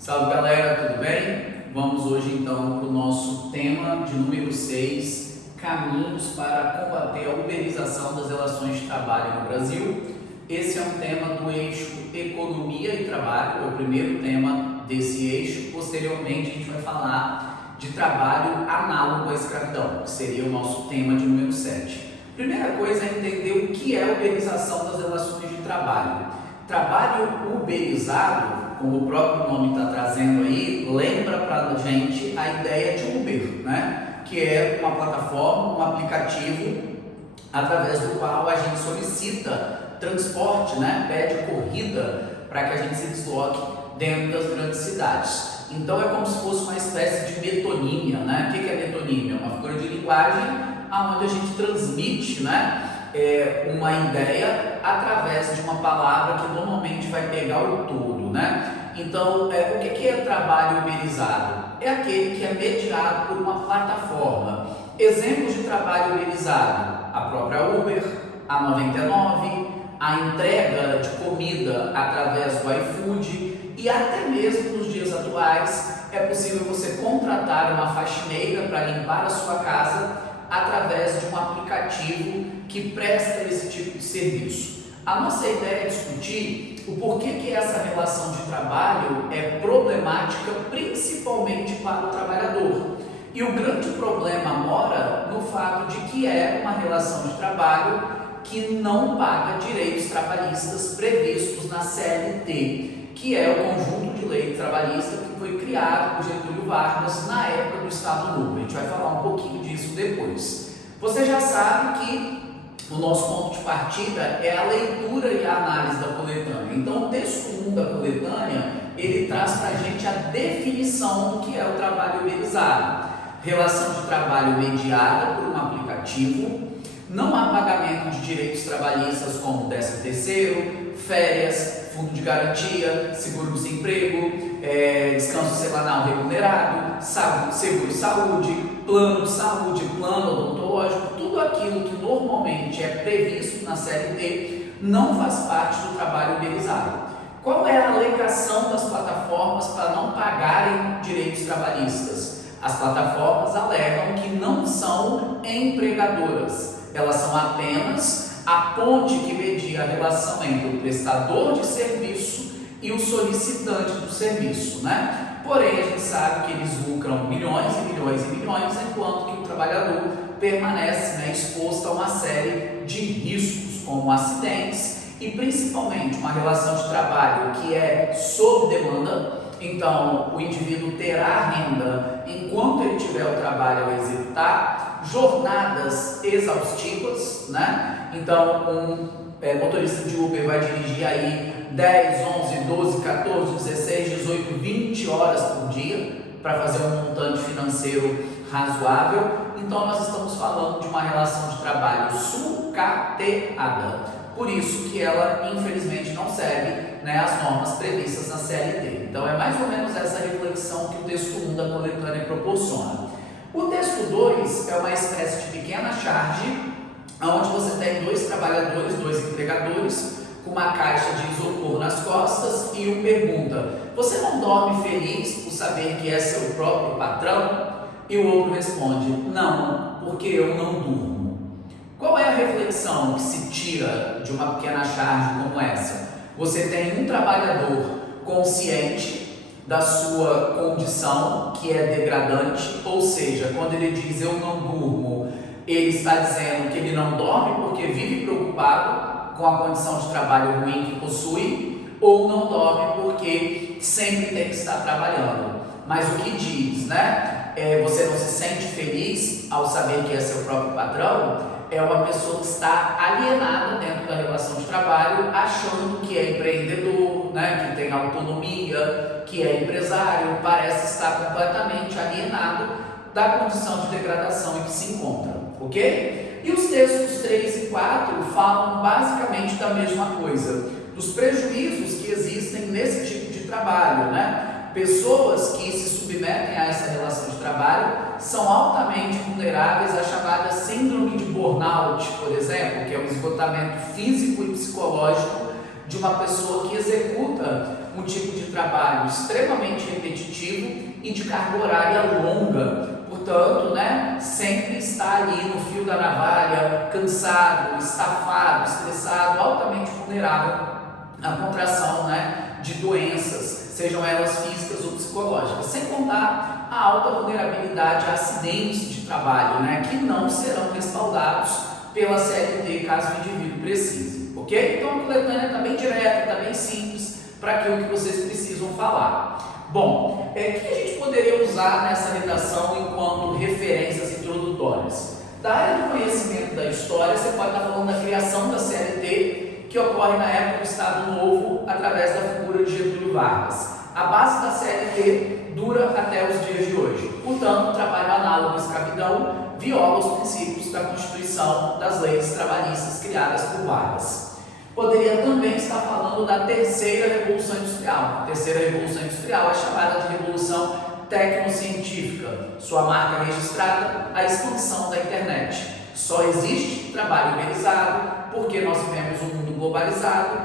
Salve galera, tudo bem? Vamos hoje então para o nosso tema de número 6, caminhos para combater a uberização das relações de trabalho no Brasil. Esse é um tema do eixo Economia e Trabalho, é o primeiro tema desse eixo. Posteriormente a gente vai falar de trabalho análogo à escravidão, que seria o nosso tema de número 7. Primeira coisa é entender o que é a uberização das relações de trabalho. Trabalho uberizado, como o próprio nome está trazendo aí, lembra para a gente a ideia de Uber, né? Que é uma plataforma, um aplicativo através do qual a gente solicita transporte, né? Pede corrida para que a gente se desloque dentro das grandes cidades. Então é como se fosse uma espécie de metonímia, né? O que é metonímia? Uma figura de linguagem onde a gente transmite, né? Uma ideia através de uma palavra que normalmente vai pegar o todo, né? Então, o que é trabalho uberizado? É aquele que é mediado por uma plataforma. Exemplos de trabalho uberizado: a própria Uber, a 99, a entrega de comida através do iFood e até mesmo nos dias atuais é possível você contratar uma faxineira para limpar a sua casa através de um aplicativo que presta esse tipo de serviço. A nossa ideia é discutir o porquê que essa relação de trabalho é problemática, principalmente para o trabalhador. E o grande problema mora no fato de que é uma relação de trabalho que não paga direitos trabalhistas previstos na CLT, que é o conjunto de lei trabalhista que foi criado por Getúlio Vargas na época do Estado Novo. A gente vai falar um pouquinho disso depois. Você já sabe que o nosso ponto de partida é a leitura e a análise da coletânea. Então, o texto 1 da coletânea, ele traz para a gente a definição do que é o trabalho uberizado. Relação de trabalho mediada por um aplicativo, não há pagamento de direitos trabalhistas como 13º, férias, fundo de garantia, seguro-desemprego, descanso semanal remunerado, seguro-saúde, plano de saúde, plano odontológico, tudo aquilo que normalmente é previsto na CLT não faz parte do trabalho uberizado. Qual é a alegação das plataformas para não pagarem direitos trabalhistas? As plataformas alegam que não são empregadoras, elas são apenas a ponte que media a relação entre o prestador de serviço e o solicitante do serviço, né? Porém, a gente sabe que eles lucram milhões e milhões e milhões, enquanto que o trabalhador permanece, né, exposto a uma série de riscos, como acidentes e principalmente uma relação de trabalho que é sob demanda. Então, o indivíduo terá renda enquanto ele tiver o trabalho a executar, jornadas exaustivas, né? Então, motorista de Uber vai dirigir aí 10, 11, 12, 14, 16, 18, 20 horas por dia para fazer um montante financeiro razoável. Então, nós estamos falando de uma relação de trabalho sucateada. Por isso que ela, infelizmente, não segue, né, as normas previstas na CLT. Então, é mais ou menos essa reflexão que o texto 1 da coletânea proporciona. O texto 2 é uma espécie de pequena charge, onde você tem dois trabalhadores, dois empregadores, com uma caixa de isopor nas costas e um pergunta: você não dorme feliz por saber que é seu próprio patrão? E o outro responde: não, porque eu não durmo. Qual é a reflexão que se tira de uma pequena charge como essa? Você tem um trabalhador consciente da sua condição, que é degradante, ou seja, quando ele diz eu não durmo, ele está dizendo que ele não dorme porque vive preocupado com a condição de trabalho ruim que possui, ou não dorme porque sempre tem que estar trabalhando. Mas o que diz, né? Você não se sente feliz ao saber que é seu próprio patrão? É uma pessoa que está alienada dentro da relação de trabalho, achando que é empreendedor, né? Que tem autonomia, que é empresário, parece estar completamente alienado da condição de degradação em que se encontra, ok? E os textos 3 e 4 falam basicamente da mesma coisa, dos prejuízos que existem nesse tipo de trabalho, né? Pessoas que se submetem a essa relação de trabalho são altamente vulneráveis à chamada síndrome de burnout, por exemplo, que é o esgotamento físico e psicológico de uma pessoa que executa um tipo de trabalho extremamente repetitivo e de carga horária longa. Portanto, né, sempre está ali no fio da navalha, cansado, estafado, estressado, altamente vulnerável à contração, né, de doenças, sejam elas físicas ou psicológicas, sem contar a alta vulnerabilidade a acidentes de trabalho, né, que não serão respaldados pela CLT caso o indivíduo precise, ok? Então a coletânea está bem direta, está bem simples para aquilo que vocês precisam falar. Bom, o que a gente poderia usar nessa redação enquanto referências introdutórias? Da área do conhecimento da história, você pode estar falando da criação da CLT, que ocorre na época do Estado Novo, através da figura de Getúlio Vargas. A base da CLT dura até os dias de hoje. Portanto, o trabalho análogo à escravidão viola os princípios da Constituição das leis trabalhistas criadas por Vargas. Poderia também estar falando da terceira Revolução Industrial. A terceira Revolução Industrial é chamada de Revolução Tecnocientífica. Sua marca registrada, a expansão da internet. Só existe trabalho organizado porque nós vivemos um mundo globalizado,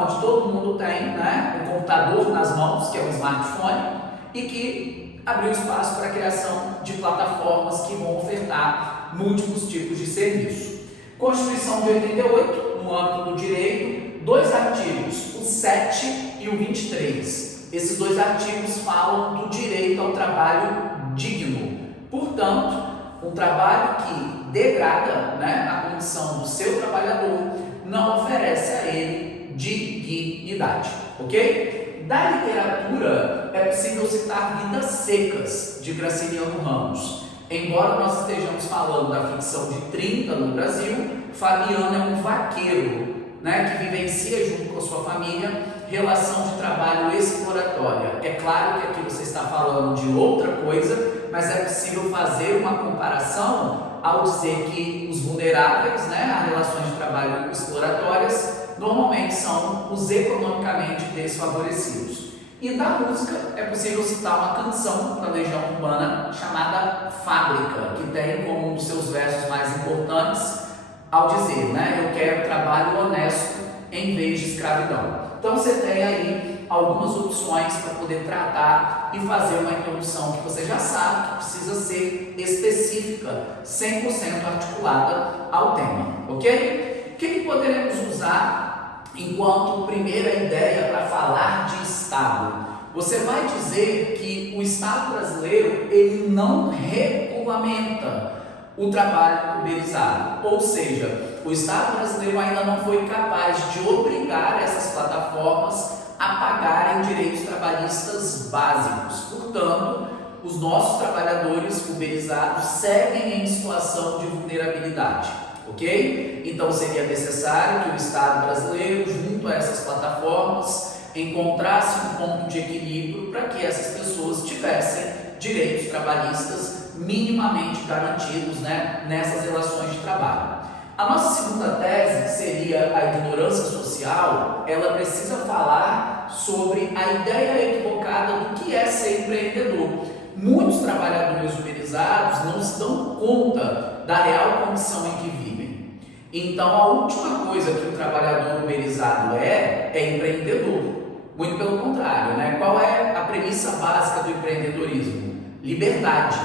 onde todo mundo tem, né, um computador nas mãos, que é um smartphone, e que abriu espaço para a criação de plataformas que vão ofertar múltiplos tipos de serviço. Constituição de 88, no âmbito do direito, 2 artigos, o 7 e o 23. Esses 2 artigos falam do direito ao trabalho digno. Portanto, um trabalho que degrada, né, a condição do seu trabalhador não oferece a ele dignidade, ok? Da literatura é possível citar Vidas Secas, de Graciliano Ramos. Embora nós estejamos falando da ficção de 30 no Brasil, Fabiano é um vaqueiro, né, que vivencia junto com a sua família relação de trabalho exploratória. É claro que aqui você está falando de outra coisa, mas é possível fazer uma comparação ao dizer que os vulneráveis, né, a relações de trabalho exploratórias, normalmente são os economicamente desfavorecidos. E da música é possível citar uma canção da Legião Urbana chamada Fábrica, que tem como um dos seus versos mais importantes ao dizer, né, eu quero trabalho honesto em vez de escravidão. Então você tem aí algumas opções para poder tratar e fazer uma introdução que você já sabe que precisa ser específica, 100% articulada ao tema, ok? O que poderemos usar enquanto primeira ideia para falar de Estado? Você vai dizer que o Estado brasileiro ele não regulamenta o trabalho uberizado, ou seja, o Estado brasileiro ainda não foi capaz de obrigar essas plataformas a pagarem direitos trabalhistas básicos. Portanto, os nossos trabalhadores uberizados seguem em situação de vulnerabilidade, ok? Então seria necessário que o Estado brasileiro, junto a essas plataformas, encontrasse um ponto de equilíbrio para que essas pessoas tivessem direitos trabalhistas minimamente garantidos, né, nessas relações de trabalho. A nossa segunda tese, que seria a ignorância social, ela precisa falar sobre a ideia equivocada do que é ser empreendedor. Muitos trabalhadores uberizados não se dão conta da real condição em que vivem. Então, a última coisa que o trabalhador uberizado é empreendedor. Muito pelo contrário, né? Qual é a premissa básica do empreendedorismo? Liberdade.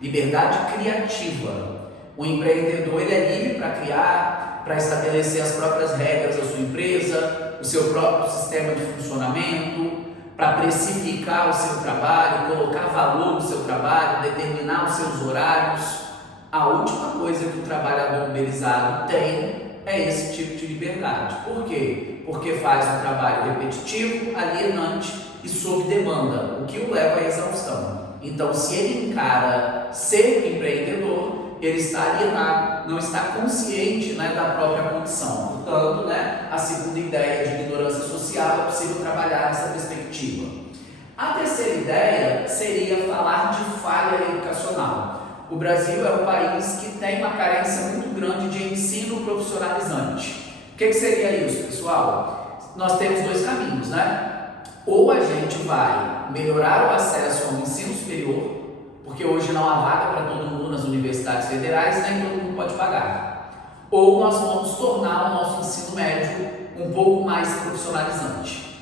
Liberdade criativa. O empreendedor ele é livre para criar, para estabelecer as próprias regras da sua empresa, o seu próprio sistema de funcionamento, para precificar o seu trabalho, colocar valor no seu trabalho, determinar os seus horários. A última coisa que o trabalhador uberizado tem é esse tipo de liberdade. Por quê? Porque faz um trabalho repetitivo, alienante e sob demanda, o que o leva à exaustão. Então, se ele encara ser empreendedor, ele está alienado, não está consciente, né, da própria condição. Portanto, né, a segunda ideia de ignorância social é possível trabalhar nessa perspectiva. A terceira ideia seria falar de falha educacional. O Brasil é um país que tem uma carência muito grande de ensino profissionalizante. O que seria isso, pessoal? Nós temos 2 caminhos, né? Ou a gente vai melhorar o acesso ao ensino superior, porque hoje não há vaga para todo mundo nas universidades federais, nem todo mundo pode pagar. Ou nós vamos tornar o nosso ensino médio um pouco mais profissionalizante.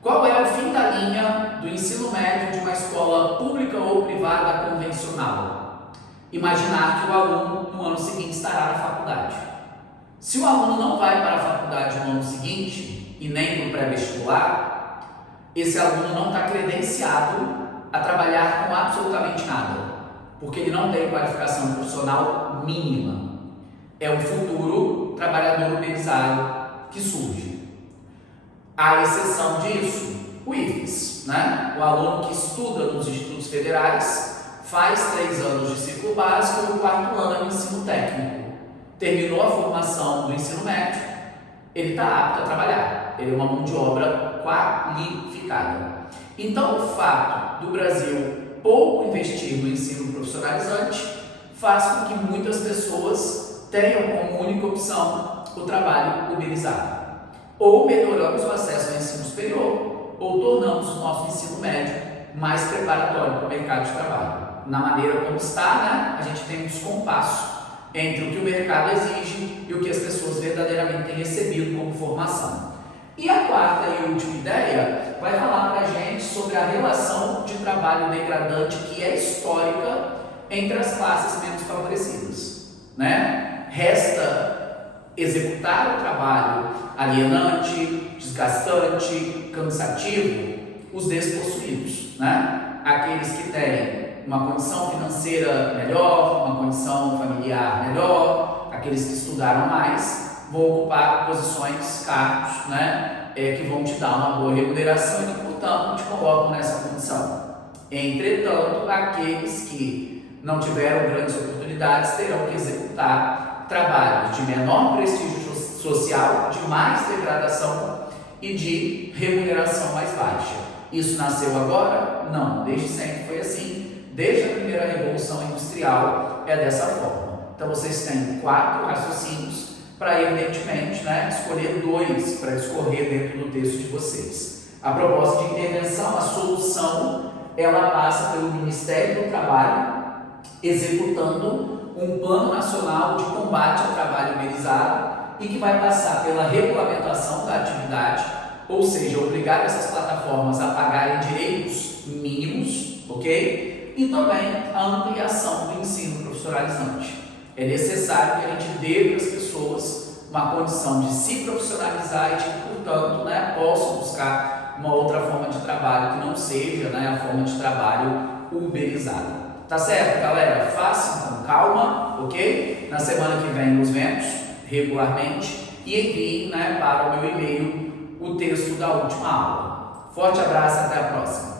Qual é o fim da linha do ensino médio de uma escola pública ou privada convencional? Imaginar que o aluno no ano seguinte estará na faculdade. Se o aluno não vai para a faculdade no ano seguinte e nem para o pré-vestibular, esse aluno não está credenciado a trabalhar com absolutamente nada, porque ele não tem qualificação profissional mínima. É um futuro trabalhador uberizado que surge. À exceção disso, o IFES, né? O aluno que estuda nos institutos federais, faz 3 anos de ciclo básico e o 4º ano é o ensino técnico. Terminou a formação do ensino médio, ele está apto a trabalhar, ele é uma mão de obra qualificada. Então, o fato do Brasil pouco investir no ensino profissionalizante faz com que muitas pessoas tenham como única opção o trabalho uberizado. Ou melhoramos o acesso ao ensino superior, ou tornamos o nosso ensino médio mais preparatório para o mercado de trabalho. Na maneira como está, né, a gente tem um descompasso entre o que o mercado exige e o que as pessoas verdadeiramente têm recebido como formação. E a quarta e última ideia vai falar para a gente sobre a relação de trabalho degradante que é histórica entre as classes menos favorecidas, né? Resta executar o trabalho alienante, desgastante, cansativo, os despossuídos, né? Aqueles que têm uma condição financeira melhor, uma condição familiar melhor, aqueles que estudaram mais, vão ocupar posições, cargos, né? Que vão te dar uma boa remuneração e que, portanto, te colocam nessa condição. Entretanto, aqueles que não tiveram grandes oportunidades terão que executar trabalhos de menor prestígio social, de mais degradação e de remuneração mais baixa. Isso nasceu agora? Não, desde sempre foi assim. Desde a primeira revolução industrial é dessa forma. Então vocês têm 4 raciocínios para, evidentemente, né, escolher 2 para discorrer dentro do texto de vocês. A proposta de intervenção, a solução, ela passa pelo Ministério do Trabalho, executando um plano nacional de combate ao trabalho uberizado e que vai passar pela regulamentação da atividade, ou seja, obrigar essas plataformas a pagarem direitos mínimos, ok? E também a ampliação do ensino profissionalizante. É necessário que a gente dê para as pessoas uma condição de se profissionalizar e de, portanto, né, possam buscar uma outra forma de trabalho que não seja, né, a forma de trabalho uberizada. Tá certo, galera? Façam com calma, ok? Na semana que vem nos vemos regularmente e enviem, né, para o meu e-mail o texto da última aula. Forte abraço, até a próxima!